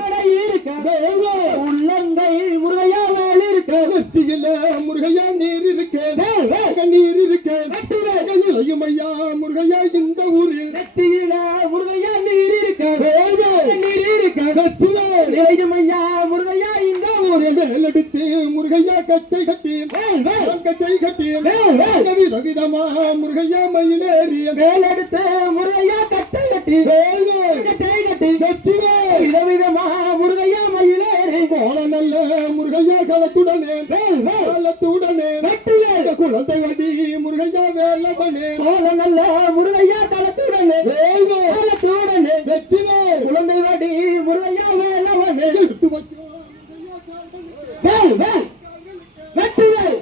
அட இருக்க உள்ளங்கை முருகையா வேல் இருக்க வெற்றியில முருகையா நீர் இருக்கேன் நீர் இருக்க இளையும் ஐயா முருகையா இந்த ஊரில் வெற்றியில முருகையா நீர் இருக்க நீர் இருக்க வெற்றிவேல் இளையும் ஐயா முருகையா இந்த ஊரில் வேலெடுத்து முருகையா கச்சை கட்டி கச்சை கட்டி வேல் வேல் விதவிதமா முருகையா மயிலேறிய வேலெடுத்து முருகையா கச்சை கட்டி வேல் கச்சை கட்டி கட்டி வேல் களத்துடனே வெற்றிவேல் குழந்தை வடி முருகையா வேலவனே போல நல்ல முருகையா வேல் களத்துடனே வெற்றிவேல் குழந்தை வாடி முருகையா வேலவனே வேல் வேல் வெற்றி வேல்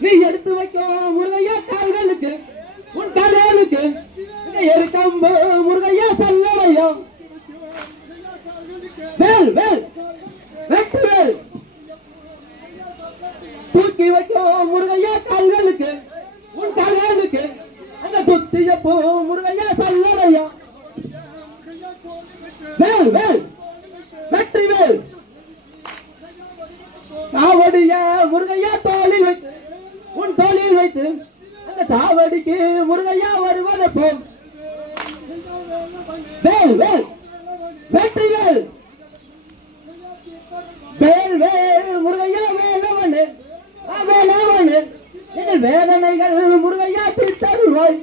நீ எடுத்து வைக்கும் முருகையா கால்களுக்கு உன் கால்களுக்கு எருக்கம்பு வேல் வேல் வெட்டு வேல் தூக்கி வைக்கோ முருகையா கால்களுக்கு உன் கால்களுக்கு அந்த குத்திய போ முருகையா சல்லவையா வேல் வேல் வெற்றி வேல் சாவடிய முருகையா தோளில் வைத்து உன் தோளில் வைத்து அந்த சாவடிக்கு முருகையா வருவதை போம் வேல் வேல் வெற்றி வேல் வேல் வேல் முருகையா வேலவனு ஆ, வேலவனு. எங்கள் வேதனைகள் முருகையா பித்தருவாய்.